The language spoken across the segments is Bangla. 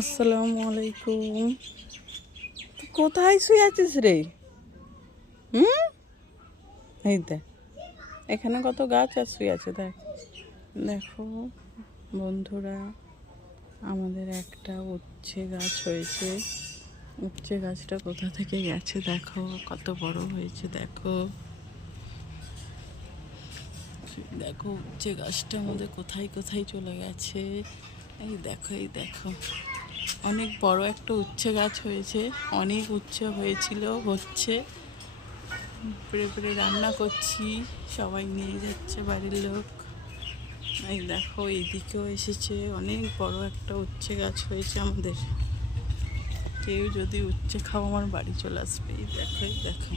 আসসালামু আলাইকুম। তুই কোথায় শুয়ে আছিস রে? এই দেখ, এখানে কত গাছ আর শুয়ে আছে। দেখ, দেখো বন্ধুরা, আমাদের একটা উচ্ছে গাছ হয়েছে। উচ্ছে গাছটা কোথা থেকে গেছে দেখো, কত বড় হয়েছে। দেখো দেখো উচ্ছে গাছটা আমাদের কোথায় কোথায় চলে গেছে। এই দেখো, এই দেখো, অনেক বড় একটা উচ্ছে গাছ হয়েছে। অনেক উচ্ছে হয়েছিল, হচ্ছে। পেরে পেরে রান্না করছি, সবাই নিয়ে যাচ্ছে বাড়ির লোক। এই দেখো, এইদিকেও এসেছে। অনেক বড় একটা উচ্ছে গাছ হয়েছে আমাদের। কেউ যদি উচ্ছে খাও আমার বাড়ি চলে আসবে। এই দেখো, এই দেখো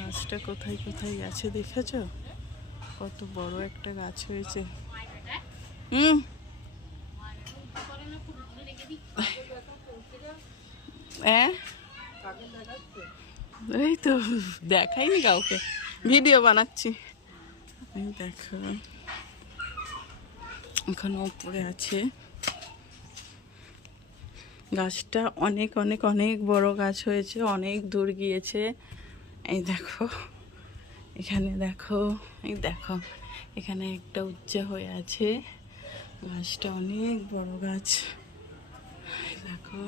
গাছটা কোথায় কোথায় গেছে দেখেছ? কত বড় একটা গাছ হয়েছে। হ্যাঁ, এই তো দেখাইনি কাউকে, ভিডিও বানাচ্ছি। এই দেখো, এখনো উপরে আছে গাছটা। অনেক অনেক অনেক বড় গাছ হয়েছে, অনেক দূর গিয়েছে। এই দেখো, এখানে দেখো, এই দেখো, এখানে একটা উচ্ছে হয়ে আছে। গাছটা অনেক বড় গাছ। দেখো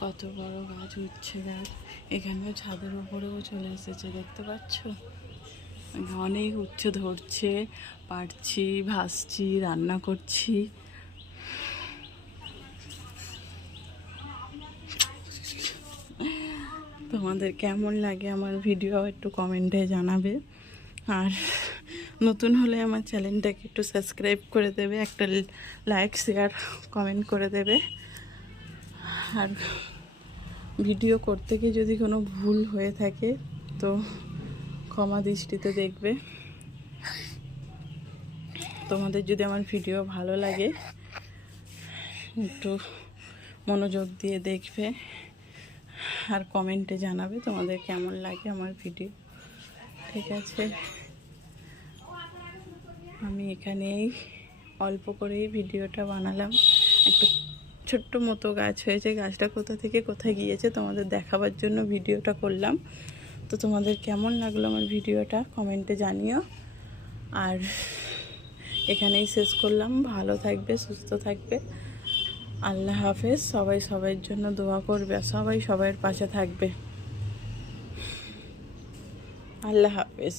কত বড় গাছ, উচ্ছে গাছ। এখানেও ছাদের উপরেও চলে এসেছে, দেখতে পাচ্ছ? অনেক উচ্ছে ধরছে, পাড়ছি, ভাজছি, রান্না করছি। তোমাদের কেমন লাগে আমার ভিডিও একটু কমেন্টে জানাবে। আর নতুন হলে আমার চ্যানেলটাকে একটু সাবস্ক্রাইব করে দেবে, একটা লাইক শেয়ার কমেন্ট করে দেবে। আর ভিডিও করতে গিয়ে যদি কোনো ভুল হয়ে থাকে তো ক্ষমা দৃষ্টিতে দেখবে। তোমাদের যদি আমার ভিডিও ভালো লাগে একটু মনোযোগ দিয়ে দেখবে আর কমেন্টে জানাবে তোমাদের কেমন লাগে আমার ভিডিও। ঠিক আছে, আমি এখানেই অল্প করেই ভিডিওটা বানালাম। একটা ছোট্ট মতো গাছ হয়েছে, গাছটা কোথা থেকে কোথায় গিয়েছে তোমাদের দেখাবার জন্য ভিডিওটা করলাম। তো তোমাদের কেমন লাগলো আমার ভিডিওটা কমেন্টে জানিও। আর এখানেই শেষ করলাম। ভালো থাকবে, সুস্থ থাকবে। আল্লাহ হাফেজ। সবাই সবার জন্য দোয়া করবে, সবাই সবার পাশে থাকবে। আল্লাহ হাফেজ।